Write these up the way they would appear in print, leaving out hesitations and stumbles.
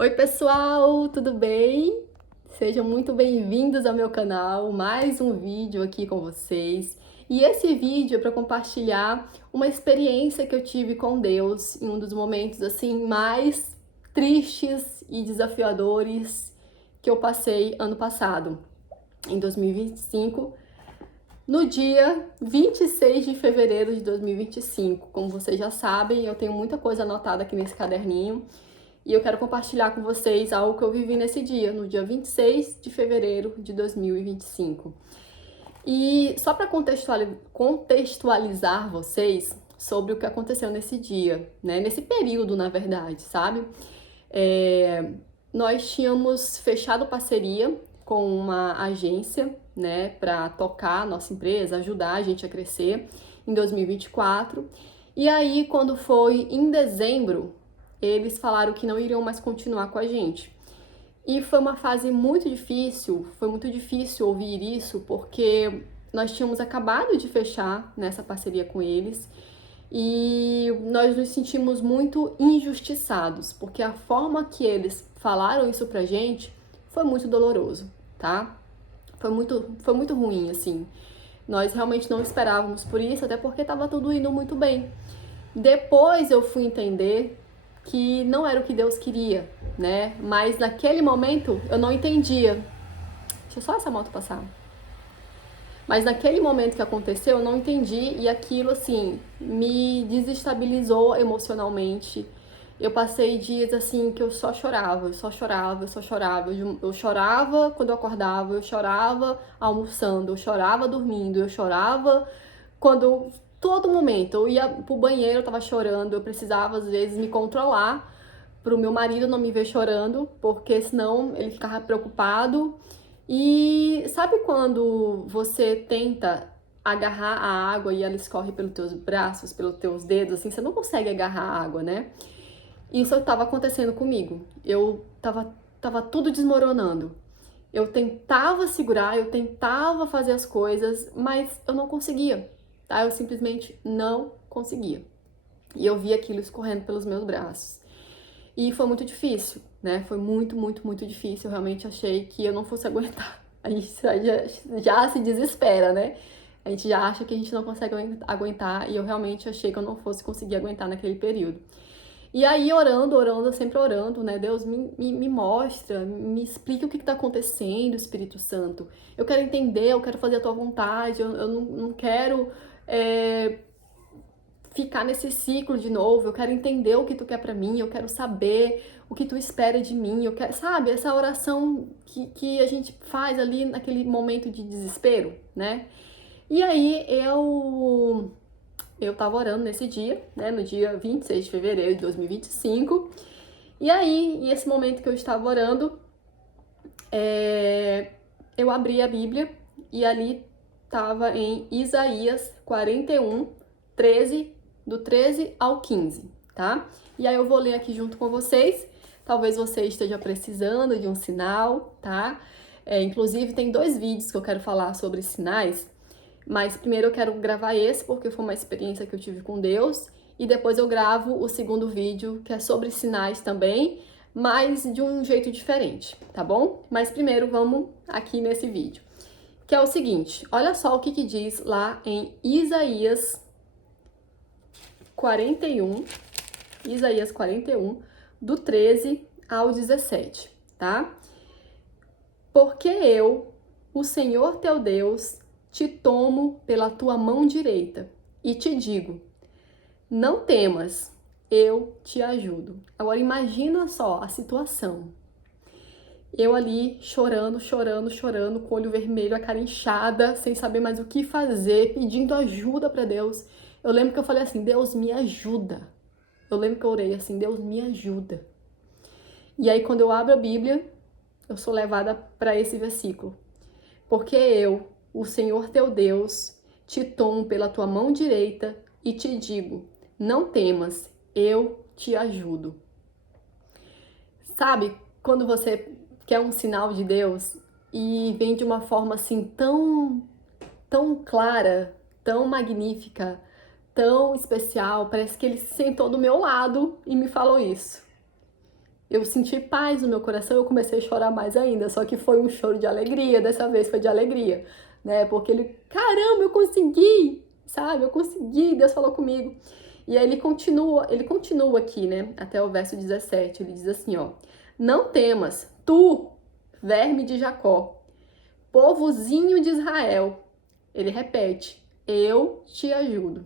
Oi, pessoal, tudo bem? Sejam muito bem-vindos ao meu canal. Mais um vídeo aqui com vocês. E esse vídeo é para compartilhar uma experiência que eu tive com Deus em um dos momentos assim mais tristes e desafiadores que eu passei ano passado, em 2025, no dia 26 de fevereiro de 2025. Como vocês já sabem, eu tenho muita coisa anotada aqui nesse caderninho. E eu quero compartilhar com vocês algo que eu vivi nesse dia, no dia 26 de fevereiro de 2025. E só para contextualizar vocês sobre o que aconteceu nesse dia, né? Nesse período, na verdade, sabe? Nós tínhamos fechado parceria com uma agência, né, para tocar a nossa empresa, ajudar a gente a crescer em 2024. E aí, quando foi em dezembro, eles falaram que não iriam mais continuar com a gente. E foi uma fase muito difícil, foi muito difícil ouvir isso, porque nós tínhamos acabado de fechar nessa parceria com eles e nós nos sentimos muito injustiçados, porque a forma que eles falaram isso pra gente foi muito doloroso, tá? Foi muito ruim, assim. Nós realmente não esperávamos por isso, até porque estava tudo indo muito bem. Depois eu fui entender que não era o que Deus queria, né? Mas naquele momento eu não entendia. Deixa só essa moto passar. Mas naquele momento que aconteceu, eu não entendi e aquilo, assim, me desestabilizou emocionalmente. Eu passei dias, assim, que eu só chorava, eu só chorava, eu só chorava. Eu chorava quando eu acordava, eu chorava almoçando, eu chorava dormindo, eu chorava quando... Todo momento, eu ia pro banheiro, eu tava chorando, eu precisava, às vezes, me controlar pro meu marido não me ver chorando, porque senão ele ficava preocupado. E sabe quando você tenta agarrar a água e ela escorre pelos teus braços, pelos teus dedos, assim, você não consegue agarrar a água, né? Isso estava acontecendo comigo. Tava tudo desmoronando. Eu tentava segurar, eu tentava fazer as coisas, mas eu não conseguia, tá? Eu simplesmente não conseguia. E eu via aquilo escorrendo pelos meus braços. E foi muito difícil, né? Foi muito difícil. Eu realmente achei que eu não fosse aguentar. A gente já se desespera, né? A gente já acha que a gente não consegue aguentar. E eu realmente achei que eu não fosse conseguir aguentar naquele período. E aí, orando, sempre orando, né? Deus me mostra, me explica o que está acontecendo, Espírito Santo. Eu quero entender, eu quero fazer a tua vontade, eu não quero ficar nesse ciclo de novo, eu quero entender o que tu quer pra mim, eu quero saber o que tu espera de mim, eu quero, sabe, essa oração que a gente faz ali naquele momento de desespero, né? E aí eu tava orando nesse dia, né, no dia 26 de fevereiro de 2025, e aí, nesse momento que eu estava orando, eu abri a Bíblia e ali estava em Isaías 41, 13, do 13 ao 15, tá? E aí eu vou ler aqui junto com vocês. Talvez você esteja precisando de um sinal, tá? Inclusive, tem 2 vídeos que eu quero falar sobre sinais, mas primeiro eu quero gravar esse porque foi uma experiência que eu tive com Deus, e depois eu gravo o segundo vídeo, que é sobre sinais também, mas de um jeito diferente, tá bom? Mas primeiro vamos aqui nesse vídeo, que é o seguinte, olha só o que diz lá em Isaías 41, Isaías 41, do 13 ao 17, tá? Porque eu, o Senhor teu Deus, te tomo pela tua mão direita e te digo, não temas, eu te ajudo. Agora imagina só a situação. Eu ali chorando, com o olho vermelho, a cara inchada, sem saber mais o que fazer, pedindo ajuda para Deus. Eu lembro que eu falei assim, Deus me ajuda. Eu lembro que eu orei assim, Deus me ajuda. E aí quando eu abro a Bíblia, eu sou levada para esse versículo. Porque eu, o Senhor teu Deus, te tomo pela tua mão direita e te digo, não temas, eu te ajudo. Sabe, quando você quer um sinal de Deus e vem de uma forma assim tão clara, tão magnífica, tão especial, parece que ele sentou do meu lado e me falou isso. eu senti paz no meu coração, eu comecei a chorar mais ainda, só que foi um choro de alegria, dessa vez foi de alegria, né? Porque ele, caramba, eu consegui, sabe? Eu consegui, Deus falou comigo. E aí ele continua aqui, né? Até o verso 17, ele diz assim, ó: Não temas, tu, verme de Jacó, povozinho de Israel. Ele repete: Eu te ajudo.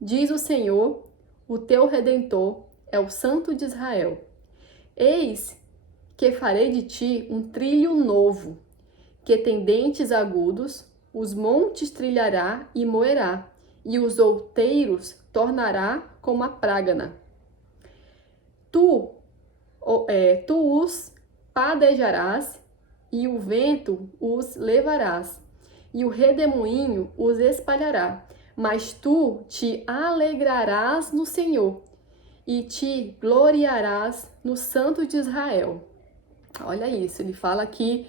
Diz o Senhor, o teu Redentor, é o Santo de Israel. Eis que farei de ti um trilho novo, que tem dentes agudos, os montes trilhará e moerá, e os outeiros tornará como a prágana. Tu os padejarás, e o vento os levarás, e o redemoinho os espalhará. Mas tu te alegrarás no Senhor, e te gloriarás no Santo de Israel. Olha isso, ele fala que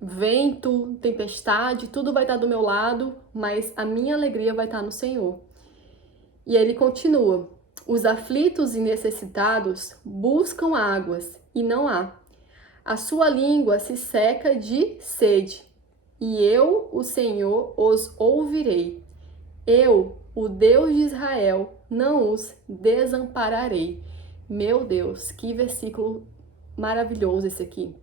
vento, tempestade, tudo vai estar do meu lado, mas a minha alegria vai estar no Senhor. E ele continua: Os aflitos e necessitados buscam águas e não há. A sua língua se seca de sede, e eu, o Senhor, os ouvirei. Eu, o Deus de Israel, não os desampararei. Meu Deus, que versículo maravilhoso esse aqui.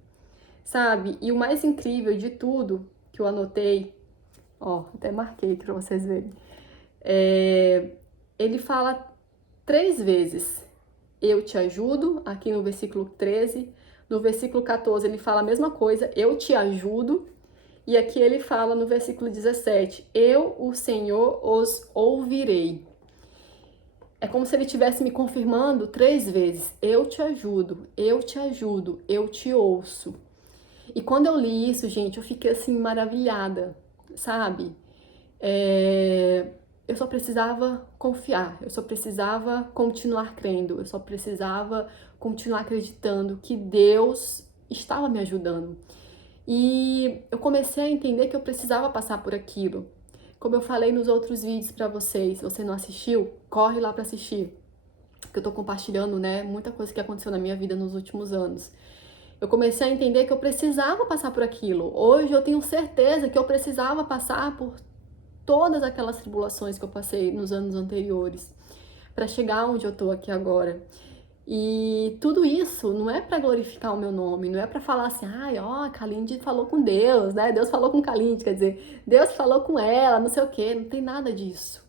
Sabe? E o mais incrível de tudo que eu anotei, ó, até marquei aqui para vocês verem. Ele fala 3 vezes: Eu te ajudo, aqui no versículo 13. No versículo 14 ele fala a mesma coisa: Eu te ajudo. E aqui ele fala no versículo 17: Eu, o Senhor, os ouvirei. É como se ele estivesse me confirmando 3 vezes: Eu te ajudo, eu te ajudo, eu te ouço. E quando eu li isso, gente, eu fiquei assim maravilhada, sabe? Eu só precisava confiar, eu só precisava continuar crendo, eu só precisava continuar acreditando que Deus estava me ajudando. E eu comecei a entender que eu precisava passar por aquilo. Como eu falei nos outros vídeos para vocês, se você não assistiu, corre lá para assistir. Porque eu tô compartilhando, né, muita coisa que aconteceu na minha vida nos últimos anos. Eu comecei a entender que eu precisava passar por aquilo. Hoje eu tenho certeza que eu precisava passar por todas aquelas tribulações que eu passei nos anos anteriores para chegar onde eu tô aqui agora. E tudo isso não é para glorificar o meu nome, não é para falar assim, ai, ó, a Kalinde falou com Deus, né? Deus falou com Kalinde, quer dizer, Deus falou com ela, não sei o quê, não tem nada disso,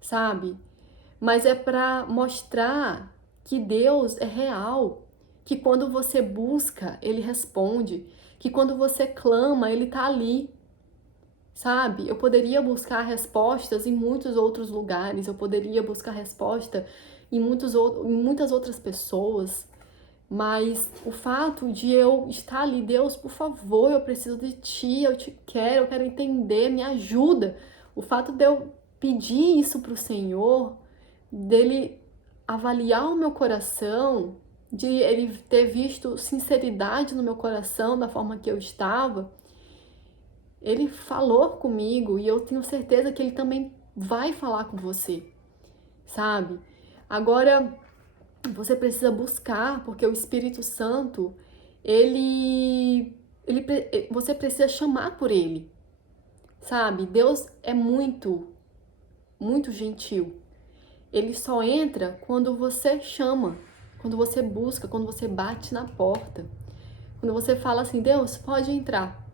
sabe? Mas é para mostrar que Deus é real, que quando você busca, ele responde, que quando você clama, ele tá ali, sabe? Eu poderia buscar respostas em muitos outros lugares, eu poderia buscar resposta em muitas outras pessoas, mas o fato de eu estar ali, Deus, por favor, eu preciso de ti, eu quero entender, me ajuda. O fato de eu pedir isso pro Senhor, dele avaliar o meu coração, de ele ter visto sinceridade no meu coração da forma que eu estava, ele falou comigo e eu tenho certeza que ele também vai falar com você, sabe? Agora, você precisa buscar, porque o Espírito Santo, você precisa chamar por ele, sabe? Deus é muito, muito gentil. Ele só entra quando você chama, quando você busca, quando você bate na porta. Quando você fala assim, Deus, pode entrar.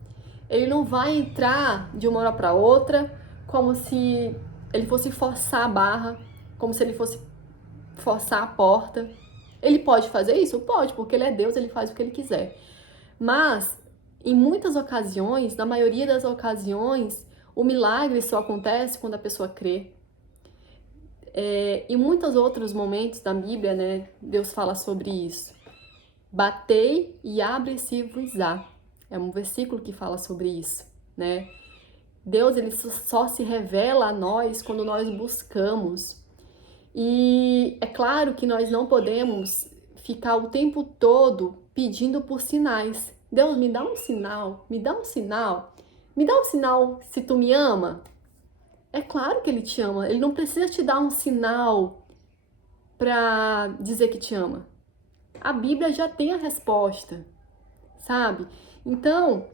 Ele não vai entrar de uma hora para outra, como se ele fosse forçar a barra, como se ele fosse forçar a porta. Ele pode fazer isso? Pode, porque ele é Deus, ele faz o que ele quiser. Mas, em muitas ocasiões, na maioria das ocasiões, o milagre só acontece quando a pessoa crê. Em muitos outros momentos da Bíblia, né, Deus fala sobre isso. Batei e abre-se-vos-á. É um versículo que fala sobre isso, né? Deus, ele só se revela a nós quando nós buscamos. E é claro que nós não podemos ficar o tempo todo pedindo por sinais. Deus, me dá um sinal, me dá um sinal. Me dá um sinal se tu me ama. É claro que ele te ama. Ele não precisa te dar um sinal para dizer que te ama. A Bíblia já tem a resposta, sabe? Então,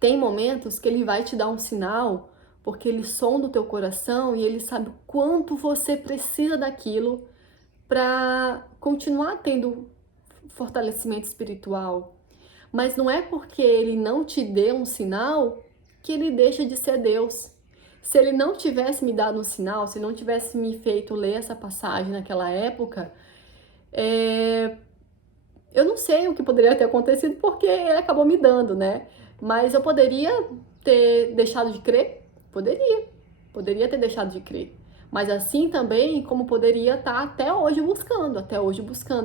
tem momentos que ele vai te dar um sinal, porque ele sonda o teu coração e ele sabe o quanto você precisa daquilo para continuar tendo fortalecimento espiritual. Mas não é porque ele não te deu um sinal que ele deixa de ser Deus. Se ele não tivesse me dado um sinal, se não tivesse me feito ler essa passagem naquela época, eu não sei o que poderia ter acontecido porque ele acabou me dando, né? Mas eu poderia ter deixado de crer? Poderia ter deixado de crer. Mas assim também como poderia estar até hoje buscando.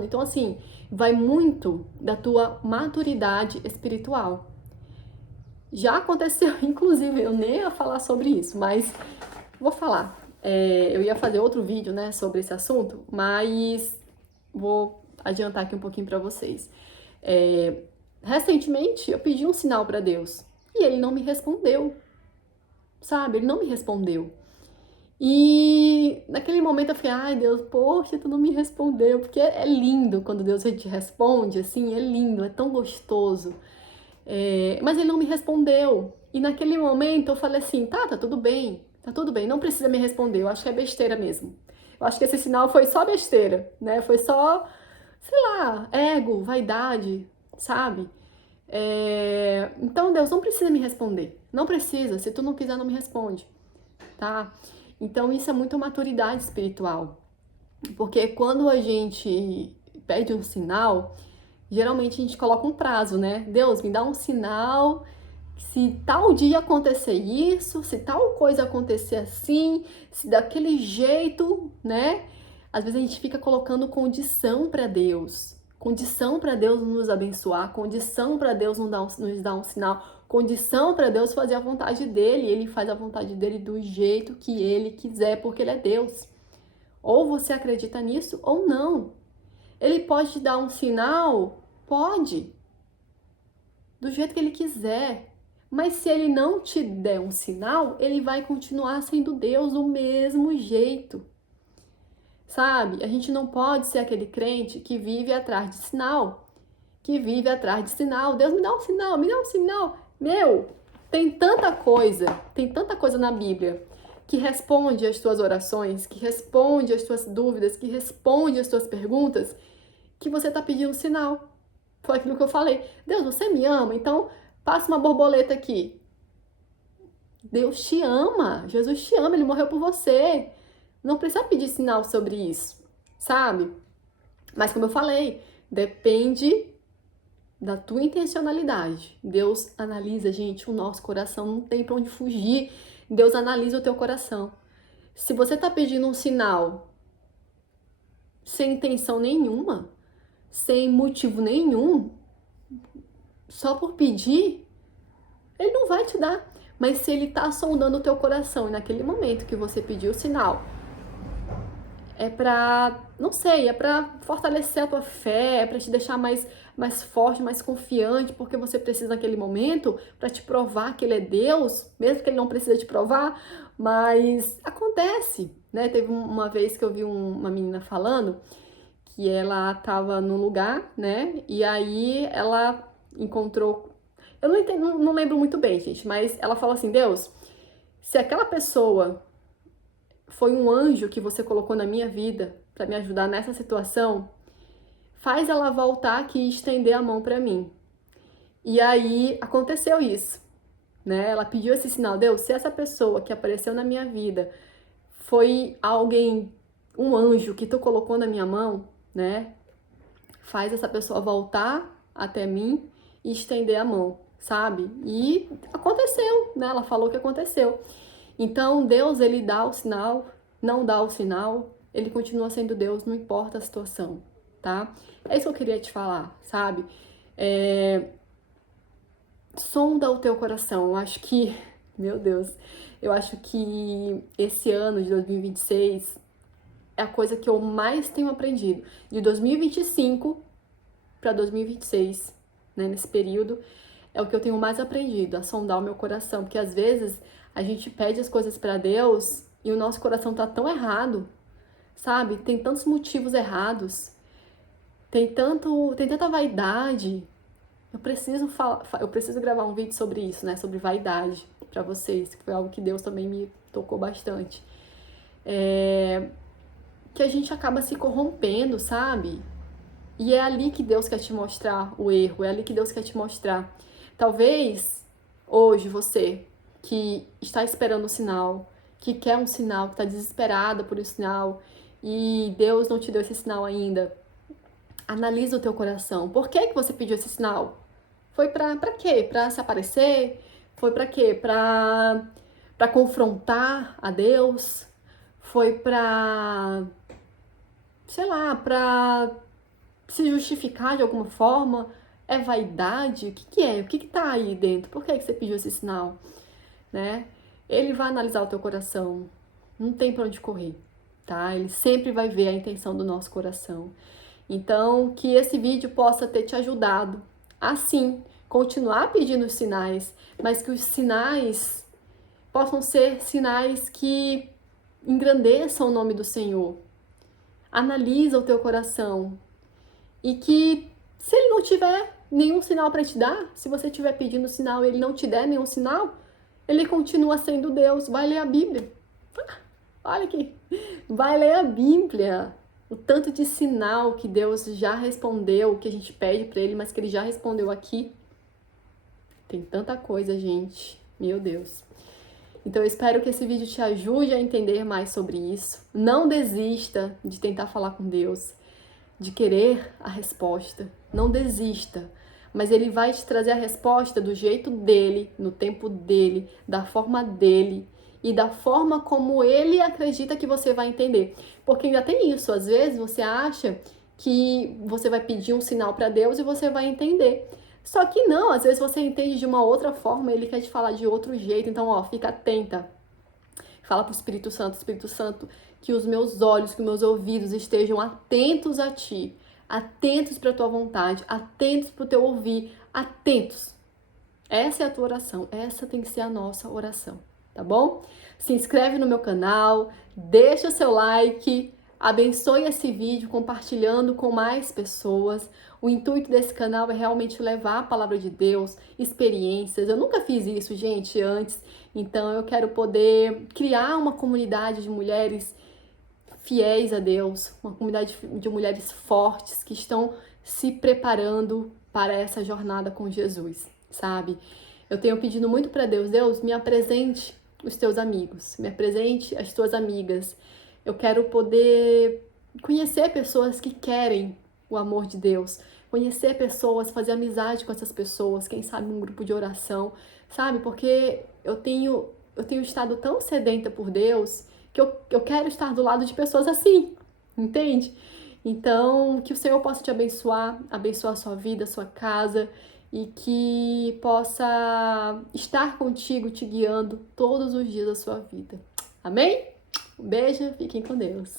Então assim, vai muito da tua maturidade espiritual. Já aconteceu, inclusive, eu nem ia falar sobre isso, mas vou falar. Eu ia fazer outro vídeo, né, sobre esse assunto, mas vou adiantar aqui um pouquinho para vocês. Recentemente, eu pedi um sinal para Deus e ele não me respondeu, sabe? Ele não me respondeu. E naquele momento eu fiquei, ai Deus, poxa, tu não me respondeu, porque é lindo quando Deus te responde, assim, é lindo, é tão gostoso. Mas ele não me respondeu. E naquele momento eu falei assim, tá tudo bem, não precisa me responder, eu acho que é besteira mesmo. Eu acho que esse sinal foi só besteira, né? Foi só, sei lá, ego, vaidade, sabe? Então Deus não precisa me responder. Não precisa, se tu não quiser, não me responde, tá? Então isso é muito maturidade espiritual. Porque quando a gente pede um sinal, geralmente a gente coloca um prazo, né? Deus, me dá um sinal, se tal dia acontecer isso, se tal coisa acontecer assim, se daquele jeito, né? Às vezes a gente fica colocando condição para Deus nos abençoar, condição para Deus nos dar um sinal, condição para Deus fazer a vontade dele. Ele faz a vontade dele do jeito que ele quiser, porque ele é Deus. Ou você acredita nisso ou não. Ele pode te dar um sinal? Pode, do jeito que ele quiser. Mas se ele não te der um sinal, ele vai continuar sendo Deus do mesmo jeito. Sabe? A gente não pode ser aquele crente que vive atrás de sinal. Deus, me dá um sinal, me dá um sinal. Meu, tem tanta coisa na Bíblia que responde às tuas orações, que responde às tuas dúvidas, que responde às tuas perguntas, que você está pedindo um sinal. Foi aquilo que eu falei. Deus, você me ama? Então, passa uma borboleta aqui. Deus te ama. Jesus te ama. Ele morreu por você. Não precisa pedir sinal sobre isso, sabe? Mas como eu falei, depende da tua intencionalidade. Deus analisa, gente, o nosso coração. Não tem pra onde fugir. Deus analisa o teu coração. Se você tá pedindo um sinal sem intenção nenhuma, sem motivo nenhum, só por pedir, ele não vai te dar. Mas se ele tá sondando o teu coração e naquele momento que você pediu o sinal, é pra, não sei, é pra fortalecer a tua fé, é pra te deixar mais forte, mais confiante, porque você precisa naquele momento pra te provar que ele é Deus, mesmo que ele não precisa te provar, mas acontece, né? Teve uma vez que eu vi uma menina falando que ela tava num lugar, né? E aí ela encontrou, eu não entendo, não lembro muito bem, gente, mas ela falou assim, Deus, se aquela pessoa foi um anjo que você colocou na minha vida para me ajudar nessa situação, faz ela voltar aqui e estender a mão para mim. E aí aconteceu isso, né? Ela pediu esse sinal, Deus, se essa pessoa que apareceu na minha vida foi alguém, um anjo que tu colocou na minha mão, né? Faz essa pessoa voltar até mim e estender a mão, sabe? E aconteceu, né? Ela falou que aconteceu. Então, Deus, ele dá o sinal, não dá o sinal, ele continua sendo Deus, não importa a situação, tá? É isso que eu queria te falar, sabe? Sonda o teu coração. Eu acho que, meu Deus, eu acho que esse ano de 2026 é a coisa que eu mais tenho aprendido. De 2025 para 2026, né, nesse período, é o que eu tenho mais aprendido, a sondar o meu coração, porque às vezes a gente pede as coisas para Deus e o nosso coração tá tão errado, sabe? Tem tantos motivos errados. Tem tanta vaidade. Eu preciso gravar um vídeo sobre isso, né? Sobre vaidade para vocês, que foi algo que Deus também me tocou bastante. Que a gente acaba se corrompendo, sabe? E é ali que Deus quer te mostrar o erro, é ali que Deus quer te mostrar. Talvez hoje você que está esperando um sinal, que quer um sinal, que está desesperada por um sinal e Deus não te deu esse sinal ainda. Analisa o teu coração. Por que você pediu esse sinal? Foi pra quê? Pra se aparecer? Foi pra quê? Pra confrontar a Deus? Foi pra, sei lá, pra se justificar de alguma forma? É vaidade? O que é? O que tá aí dentro? Por que você pediu esse sinal? Né? Ele vai analisar o teu coração. Não tem pra onde correr, tá? Ele sempre vai ver a intenção do nosso coração. Então, que esse vídeo possa ter te ajudado a, sim, continuar pedindo os sinais, mas que os sinais possam ser sinais que engrandeçam o nome do Senhor. Analisa o teu coração e que, se ele não tiver nenhum sinal para te dar, se você estiver pedindo sinal e ele não te der nenhum sinal, ele continua sendo Deus. Vai ler a Bíblia. Olha aqui. Vai ler a Bíblia. O tanto de sinal que Deus já respondeu, que a gente pede para ele, mas que ele já respondeu aqui. Tem tanta coisa, gente. Meu Deus. Então eu espero que esse vídeo te ajude a entender mais sobre isso. Não desista de tentar falar com Deus, de querer a resposta. Não desista. Mas ele vai te trazer a resposta do jeito dele, no tempo dele, da forma dele e da forma como ele acredita que você vai entender. Porque ainda tem isso, às vezes você acha que você vai pedir um sinal para Deus e você vai entender. Só que não, às vezes você entende de uma outra forma, ele quer te falar de outro jeito. Então, ó, fica atenta. Fala pro Espírito Santo, que os meus olhos, que os meus ouvidos estejam atentos a ti, atentos para a tua vontade, atentos para o teu ouvir, atentos. Essa é a tua oração, essa tem que ser a nossa oração, tá bom? Se inscreve no meu canal, deixa o seu like, abençoe esse vídeo compartilhando com mais pessoas. O intuito desse canal é realmente levar a palavra de Deus, experiências. Eu nunca fiz isso, gente, antes. Então eu quero poder criar uma comunidade de mulheres fiéis a Deus, uma comunidade de mulheres fortes que estão se preparando para essa jornada com Jesus, sabe? Eu tenho pedido muito para Deus, Deus, me apresente os teus amigos, me apresente as tuas amigas. Eu quero poder conhecer pessoas que querem o amor de Deus, conhecer pessoas, fazer amizade com essas pessoas, quem sabe um grupo de oração, sabe? Porque eu tenho estado tão sedenta por Deus que eu quero estar do lado de pessoas assim, entende? Então, que o Senhor possa te abençoar, abençoar a sua vida, a sua casa, e que possa estar contigo, te guiando todos os dias da sua vida. Amém? Um beijo, fiquem com Deus.